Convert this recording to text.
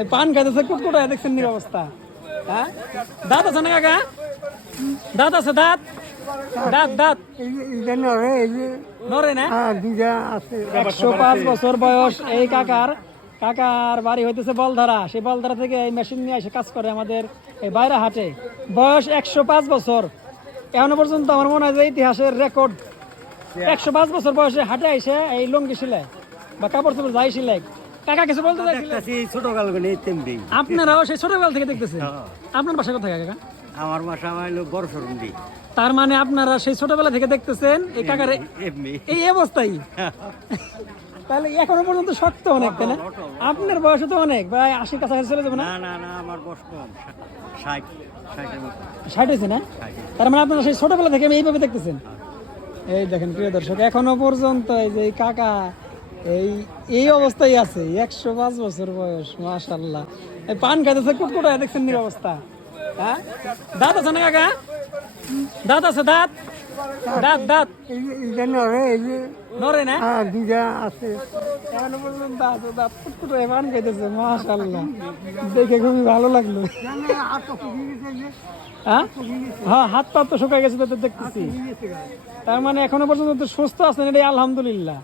এই পান খাইতেছে কুটকুটায়, দেখছেন নি অবস্থা? হ্যাঁ, দাঁত আছে না কাকা? দাঁত আছে? দাঁত দাঁত দাঁত নরে না? 105 বছর বয়স এই কাকার। কাকার বাড়ি হইতেছে বলধারা। সেই বলধারা থেকে এই মেশিন নিয়ে এসে কাজ করে আমাদের এই বাইরে হাটে। বয়স 105 বছর। এখনো পর্যন্ত আমার মনে হয় যে ইতিহাসের রেকর্ড। 105 বছর বয়সে হাটে আইসে এই লুঙ্গি সিলাই বা কাপড় চোপড় যাই সিলাই। কাকা কিছু বলতে চাইছিলেন? ছোটকাল তেমনি আপনারাও সেই ছোটবেলা থেকে দেখতেছেন? আপনার বাসা কোথায় কাকা? আমার বাসা হলো বড় সরুন্দি। তার মানে আপনারা সেই ছোটবেলা থেকে দেখতেছেন এই কাকার এই অবস্থায়। তাহলে এখনো পর্যন্ত শক্ত অনেক, তাই না? আপনার বয়স তো অনেক, প্রায় 80 কাছাকাছি চলে যাবে না? না না আমার বয়স কম, 60 60 হয়েছে না? তার মানে আপনারা সেই ছোটবেলা থেকে আমি এইভাবে দেখতেছেন। এই দেখেন প্রিয় দর্শক, এখনো পর্যন্ত এই যে কাকা এই অবস্থায় আছে। 105 বছর বয়স, মাশাআল্লাহ। এই পান খাইতেছে কুটকুটায়, দেখছেন নি অবস্থা? হ্যাঁ, দাঁত আছে না কাকা? দাঁত আছে? দাঁত দাঁত দাঁত নরে না? এখনো পর্যন্ত আছে দাঁত কুটকুটায় পান খাইতেছে, মাশাআল্লাহ। দেখে খুবই ভালো লাগলো। হ্যাঁ, হাত পা তো শুকায় গেছে তো দেখতেছি। তার মানে এখনো পর্যন্ত সুস্থ আছেন, এটাই আলহামদুলিল্লাহ।